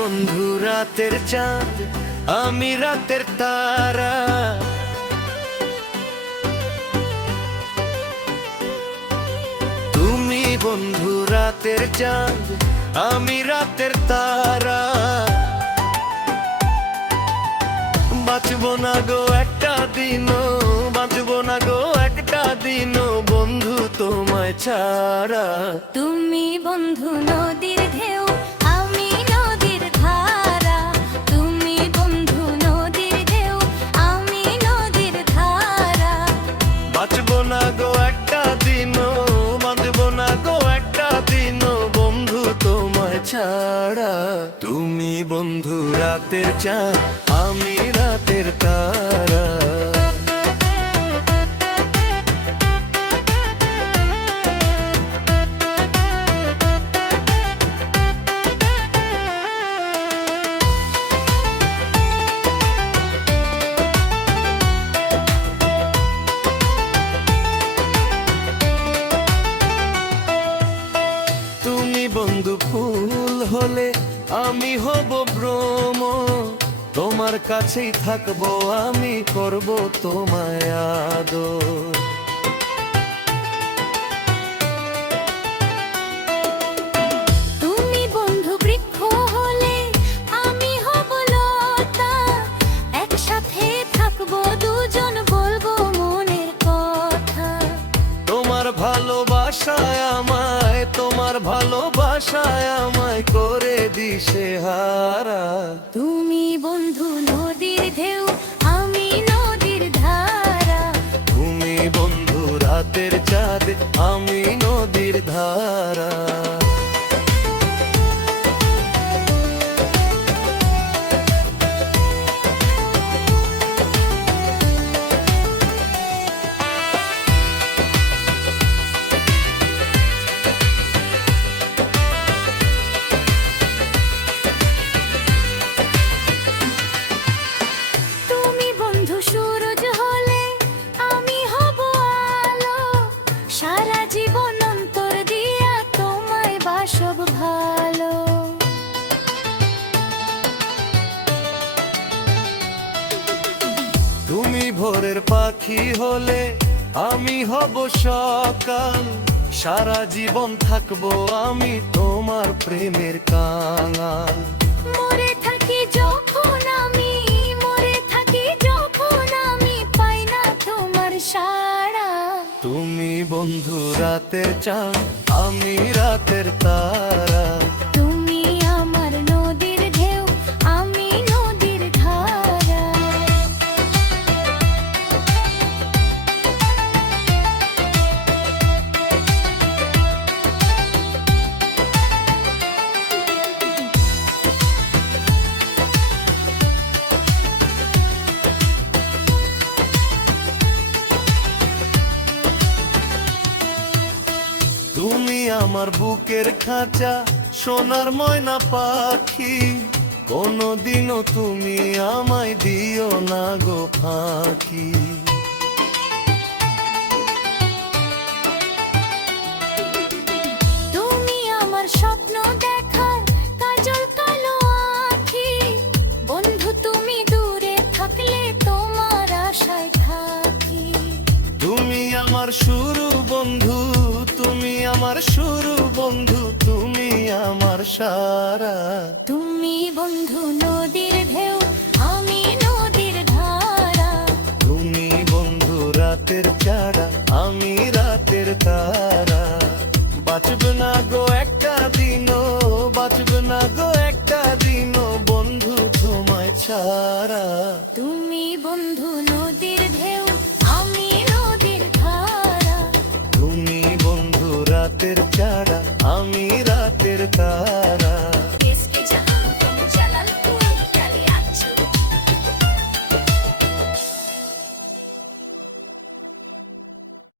বন্ধু রাতের চাঁদ, আমি রাতের তারা। তুমি বন্ধু রাতের চাঁদ, আমি রাতের তারা। বাঁচবো না গো একটা দিনও, বাঁচবো না গো একটা দিনও বন্ধু তোমায় ছাড়া। তুমি বন্ধু নদীর ঢেউ, আমি নদীর ধারা। তুমি বন্ধু নদীর ঢেউ, আমি নদীর ধারা। বাঁচবো না গো একটা দিনও, বাঁচবো না গো একটা দিনও বন্ধু তোমায় ছাড়া। তুমি বন্ধু রাতের চাঁদ, আমি রাতের তারা। তুমি বন্ধু ফুল হলে আমি হব ভ্রম, তোমার কাছেই থাকবো আমি, করব তোমায় আদর। তুমি বন্ধু বৃক্ষ হলে আমি হব লতা। একসাথে থাকবো দুজন, বলবো মনের কথা। তোমার ভালোবাসায় আমায়, তোমার ভালোবাসায় আমায় করে দিশে হারা। তুমি বন্ধু নদীর ঢেউ, আমি নদীর ধারা। তুমি বন্ধু রাতের চাঁদ, আমি নদীর ধারা। তুমি বন্ধু সূরজ হলে আমি হব আলো। সারা জীবন অন্তর দিয়া তোমায় বাসব ভালো। তুমি ভোরের পাখি হলে আমি হব সকাল। সারা জীবন থাকবো আমি তোমার প্রেমের কাঙাল। মরে থাকি যখন আমি, মরে থাকি যখন আমি, পাই না তোমার সাড়া। তুমি বন্ধু রাতের চাঁদ, আমি রাতের তারা। তুমি আমার নদীর ঢেউ, আমি নদীর ধারা। তুমি আমার বুকের খাঁচা, সোনার ময়না পাখি। কোনদিনও তুমি আমায় দিও না গো ফাঁকি। তুমি আমার স্বপ্ন দেখার কাজল কালো আঁখি। বন্ধু তুমি দূরে থাকলে তোমার আশায় থাকি। তুমি আমার শুরু বন্ধু, তুমি আমার শুরু বন্ধু, তুমি আমার সারা। তুমি বন্ধু নদীর ঢেউ, আমি নদীর ধারা। তুমি বন্ধু রাতের চাঁদ, আমি রাতের তারা। বাঁচবে না গো একটা দিনও, বাঁচবে না গো একটা দিনও বন্ধু তোমায় ছাড়া। তুমি বন্ধু নদীর ঢেউ, আমি নদীর ধারা। তুমি বন্ধু রাতের চাঁদ,